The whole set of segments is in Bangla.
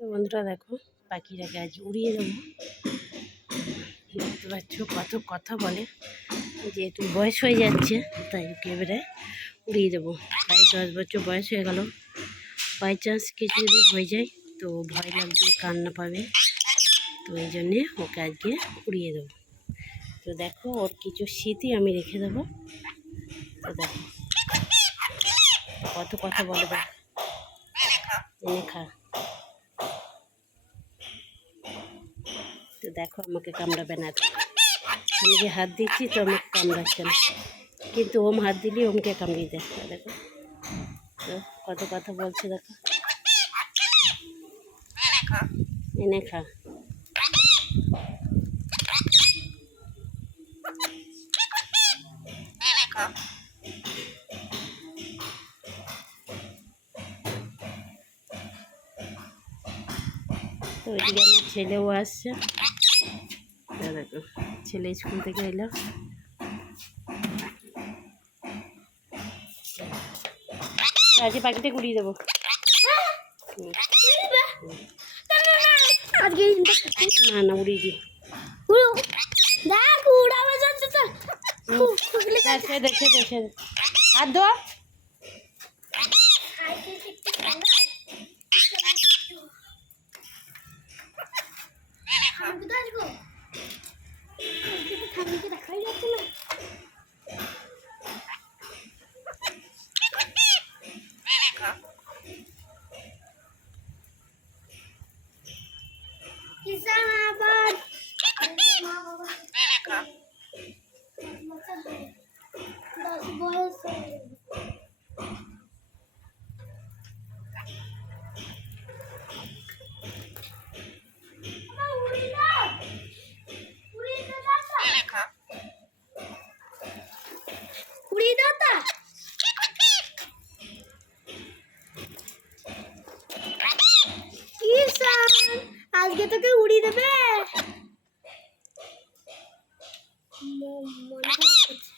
বন্ধুরা দেখো পাখিরা গাছ উড়িয়ে দেবো। বুঝতে পারছ কত কথা বলে, যেহেতু বয়স হয়ে যাচ্ছে, তাই ওকে এবারে উড়িয়ে দেবো। প্রায় দশ বছর বয়স হয়ে গেল। বাই চান্স কিছু যদি হয়ে যায়, তো ভয় লাগবে কান্না পাবে। তো এই জন্যে ওকে আজকে উড়িয়ে দেবো। তো দেখো, ওর কিছু স্মৃতি আমি রেখে দেবো। তো দেখো, কত কথা বলে দেখ খা। তো দেখো আমাকে কামড়াবে না। আমি যে হাত দিচ্ছি, তো আমাকে কামড়াচ্ছে না। কিন্তু ওম হাত দিলে ওমকে কামড়িয়ে দেয়। দেখো, তো কত কথা বলছে দেখো। এনে খা। তো ওইদিকে আমার ছেলেও আসছে। দেখো ছেলে স্কুল থেকে এলো। আজকে পাখিটা গুড়িয়ে দেবো না না উড়িয়ে দিই। দেখ দেখে দেখে হাত দো দেখাই যাচ্ছে না কিষান আবার দশ বয়স হয়ে গেল। আমার উড়ি দাও। উড়ি দাও দাদা। উড়ি দাও তা। কিষান, আজকে তোকে উড়িয়ে দেবে ম- মনে খারাপ করছে।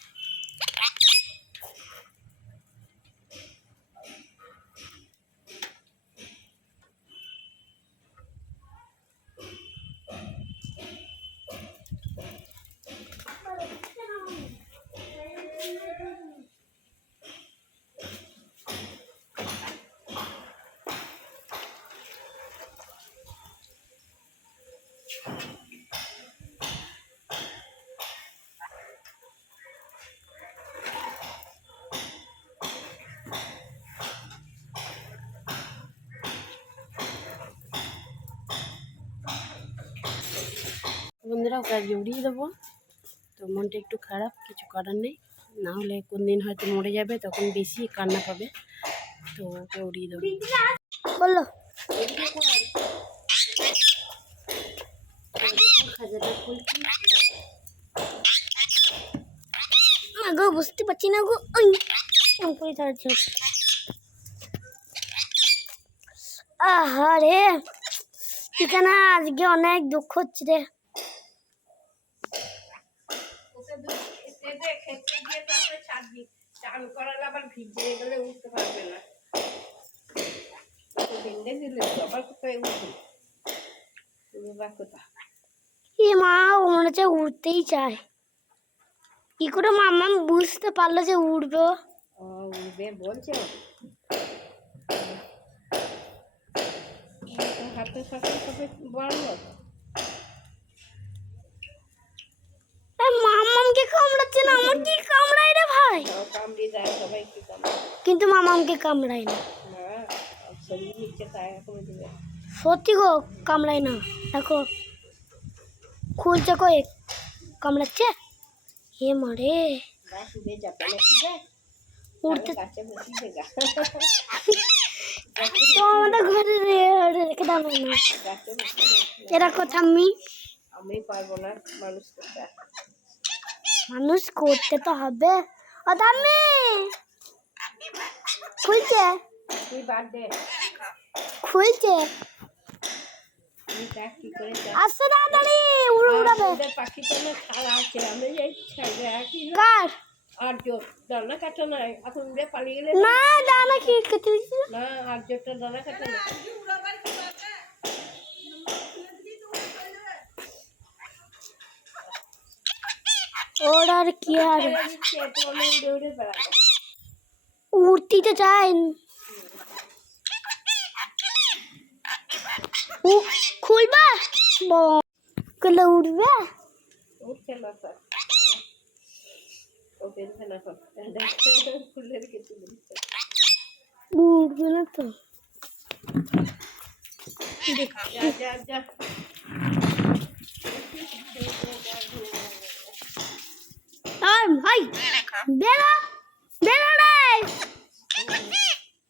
বন্ধুরা, ওকে উড়িয়ে দেবো। তো মনটা একটু খারাপ, কিছু করার নেই। না হলে কোন দিন হয়তো মরে যাবে, তখন বেশি কান্না পাবে। তো ওকে উড়িয়ে দেবো। বলো। খাজাটা গো বুঝতে পারছি না গো। ওই উপরে দাঁড়াচ্ছে ঠিকানা আজকে অনেক দুঃখ হচ্ছে রে চান করালে আবার ভিজে গেলে উঠতে পারবে না ভেঙে দিলে আবার কোথায় উঠবে তুমি বা কোথায় এ মা ও মনে হচ্ছে উড়তেই চায়। কি করে মামা বুঝতে পারল যে উড়বে। ও? উঠবে বলছো। হাতে সাথে সাথে বাড়লো। মামামকে কামড়াচ্ছে না আমার কি কামড়ায় রে ভাই? কামড়ি দেয় সবাই কি কামড়ে কিন্তু মামামকে কামড়ায় না। না শরীর নিচ্ছে তাই দিবে। সত্যি গো কামড়ায় না। দেখো খুলছে কই? কামড়াচ্ছে? হে মারে দেখা তো আমাদের ঘরে রে- রেখে দাও না এরা কথা আমি আমি পারব না মানুষ করতে। মানুষ করতে তো হবে। ও দামি। খুলছে? খুলছে? পাখিটা কি উড়ে উড়াবে না খালা আছে আমি এই ছেড়ে রাখি কার? আর দানা কাটা এখন পালিয়ে গেলে না দানা কি কেটে না আর দানা কাটা ওর আর কি আর উড়তি তো চায়। ও খুলবা? কোলে উঠবা? উঠবে না তো। আর ভাই বেড়া বেড়া রে।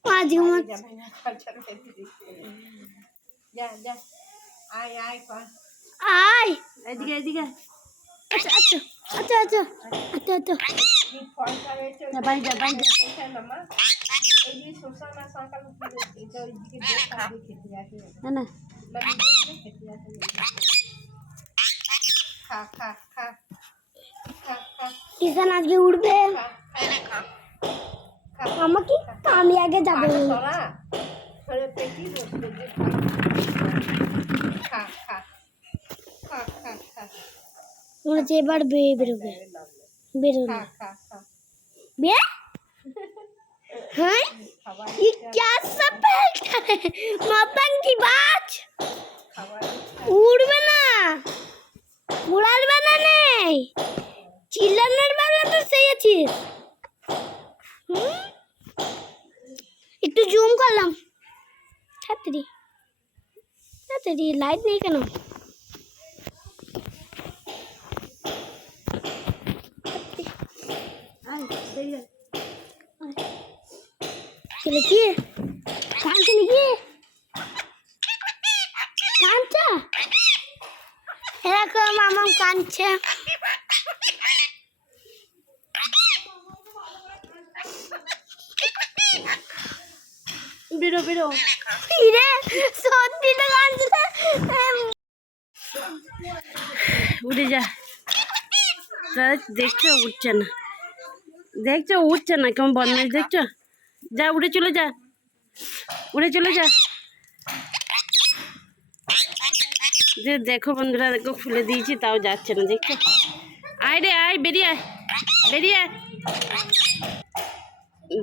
মাঝে মাঝে যা যা। आई आई किसान आज के उड़ हम की काम लिया के जा মনে হচ্ছে এবার বেয়ে বেরোবে বেরোবে খা খা খা বে হ্যাঁ খাবার ये क्या सफेद है मतंग की बात খাবার উড়বে না উড়ার বেলা নেই চিল্লানোর বেলা তো সেই আছিস হুম? একটু জুম করলাম ছাত্রী ছাত্রী লাইট নেই কেন ছেলেকি কানছে নাকি? কানছে এরকম আমার কানছে। বেরো বেরো। ইরে সত্যি তো কানছে। উড়ে যা। দেখছ উঠছে না। দেখছ উঠছে না কেমন বদমাইশ দেখছ? যা, উড়ে চলে যা। উড়ে চলে যা। যে দেখো বন্ধুরা, দেখো খুলে দিয়েছি, তাও যাচ্ছে না দেখছ আয় রে, আয়, বেরিয়ে আয় বেরিয়ে আয়।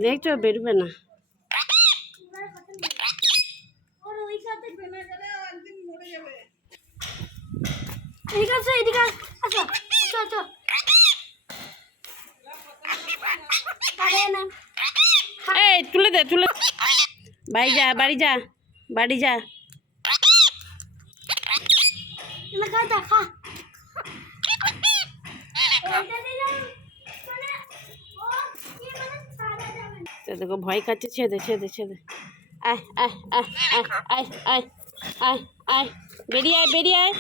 দেখছ বেরোবে না। এদিকে আসো এদিকে আসো আসো আসো তুলে দে, তুলে বাড়ি যা বাড়ি যা বাড়ি যা। দেখো, ভয় খাচ্ছে ছেদে ছেদে ছেদে আয় আয় আয় আয়, বেরিয়ে আয় বেরিয়ে আয়।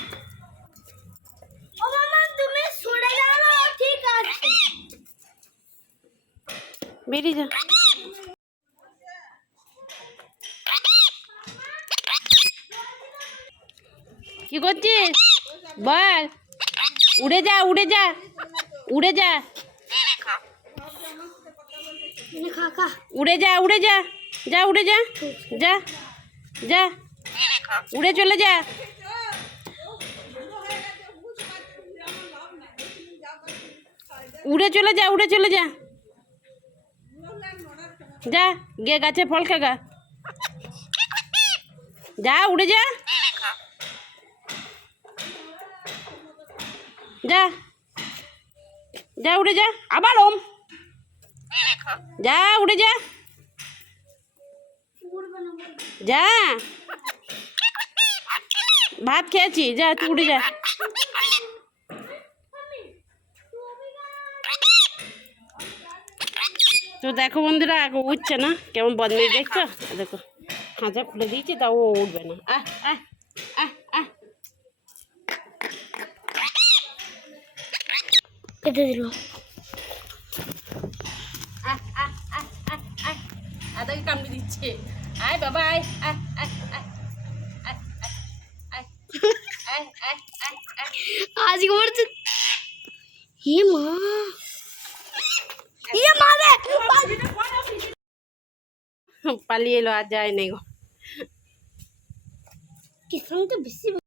বেরিয়ে যা। কি করছিস? বল। উড়ে যা উড়ে যা উড়ে যা। খা খা উড়ে যা উড়ে যা যা, উড়ে যা যা যা। উড়ে চলে যা। উড়ে চলে যা, উড়ে চলে যা। যা গে গাছে ফল খাগা যা, উড়ে যা। যা। যা উড়ে যা। আবার ওম। যা উড়ে যা। যা। ভাত খেয়েছি। যা, তুই উড়ে যা। তো দেখো বন্ধুরা, আগে উঠছে না। কেমন বদমাই দেখছ? দেখো, খাঁচা খুলে দিয়েছি, তাও ও উঠবে না। আহ আহ। तो ये माँ। ये पाली लो आज जाए नहीं गो। किसान तो बिस्सी